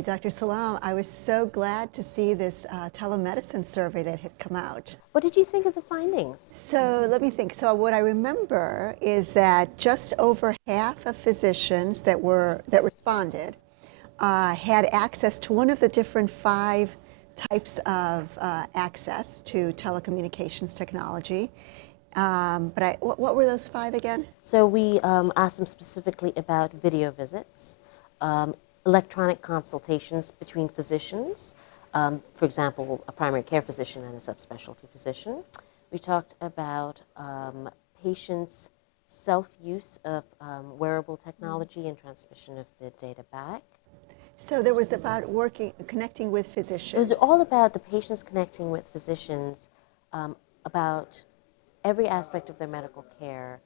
Hi, Dr. Salam. I was so glad to see this telemedicine survey that had come out. What did you think of the findings? So let me think. So what I remember is that just over half of physicians that responded had access to one of the different 5 types of access to telecommunications technology. What were those 5 again? So we asked them specifically about video visits, electronic consultations between physicians, for example, a primary care physician and a subspecialty physician. We talked about patients' self-use of wearable technology and transmission of the data back. So there was about connecting with physicians. It was all about the patients connecting with physicians about every aspect of their medical care,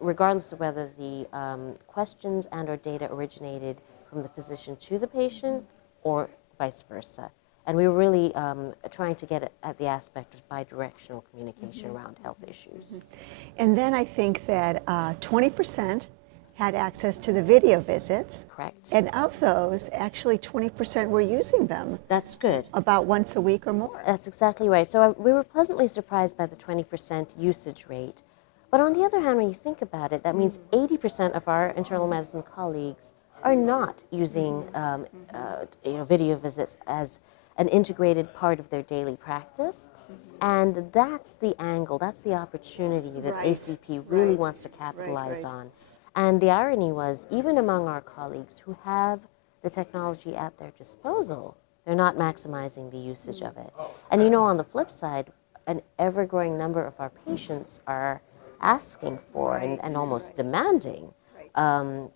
regardless of whether the questions and or data originated from the physician to the patient or vice versa. And we were really trying to get at the aspect of bidirectional communication around health issues. And then I think that 20% had access to the video visits. Correct. And of those, actually 20% were using them. That's good. About once a week or more. That's exactly right. So we were pleasantly surprised by the 20% usage rate. But on the other hand, when you think about it, that means 80% of our internal medicine colleagues are not using video visits as an integrated part of their daily practice. And that's the angle, that's the opportunity that ACP really wants to capitalize on. And the irony was, even among our colleagues who have the technology at their disposal, they're not maximizing the usage of it. And you know, on the flip side, an ever-growing number of our patients are asking for and almost demanding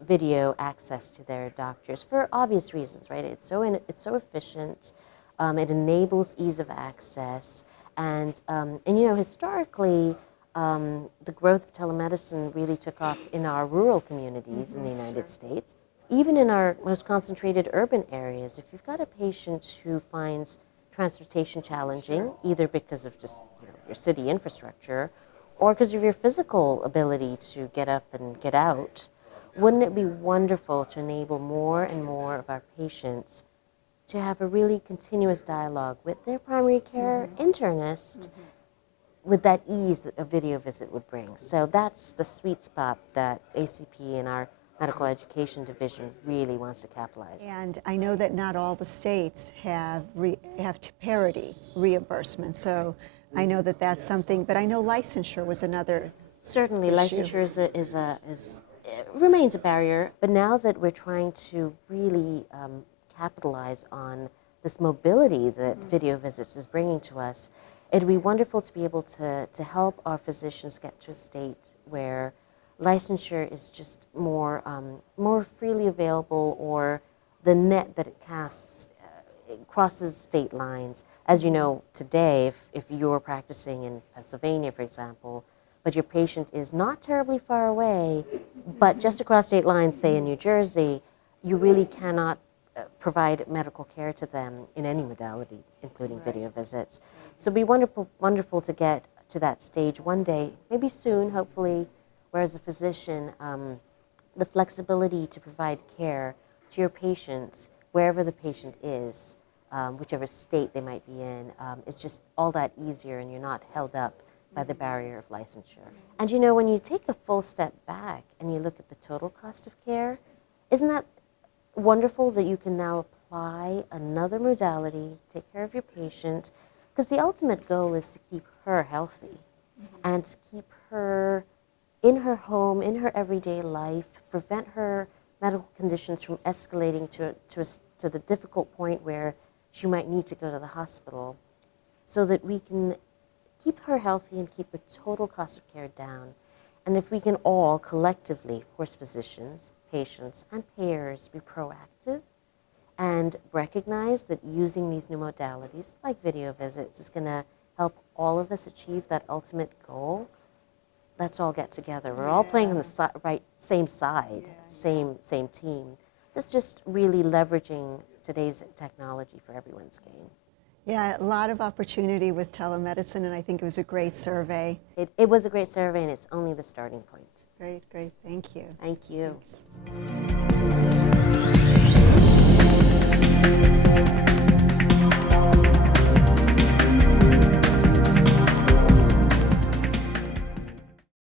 video access to their doctors for obvious reasons, right? It's so efficient, it enables ease of access, and you know, historically, the growth of telemedicine really took off in our rural communities in the United States. Even in our most concentrated urban areas, if you've got a patient who finds transportation challenging, either because of just your city infrastructure or because of your physical ability to get up and get out, wouldn't it be wonderful to enable more and more of our patients to have a really continuous dialogue with their primary care internist with that ease that a video visit would bring? So that's the sweet spot that ACP and our medical education division really wants to capitalize on. And I know that not all the states have parity reimbursement, so I know that that's something, but I know licensure was another Certainly, issue. licensure remains a barrier, but now that we're trying to really capitalize on this mobility that video visits is bringing to us, it'd be wonderful to be able to help our physicians get to a state where licensure is just more freely available, or the net that it casts crosses state lines. As you know, today, if you're practicing in Pennsylvania, for example, but your patient is not terribly far away, but just across state lines, say in New Jersey, you really cannot provide medical care to them in any modality, including video visits. So it'd be wonderful to get to that stage one day, maybe soon, hopefully, where as a physician, the flexibility to provide care to your patient, wherever the patient is, whichever state they might be in, is just all that easier, and you're not held up by the barrier of licensure. And you know, when you take a full step back and you look at the total cost of care, isn't that wonderful that you can now apply another modality, take care of your patient, because the ultimate goal is to keep her healthy and to keep her in her home, in her everyday life, prevent her medical conditions from escalating to the difficult point where she might need to go to the hospital, so that we can keep her healthy and keep the total cost of care down. And if we can all collectively, of course, physicians, patients, and payers, be proactive and recognize that using these new modalities, like video visits, is going to help all of us achieve that ultimate goal, let's all get together. We're all playing on the same side, same team. That's just really leveraging today's technology for everyone's gain. Yeah, a lot of opportunity with telemedicine, and I think it was a great survey. It was a great survey, and it's only the starting point. Great, great. Thank you. Thank you. Thanks.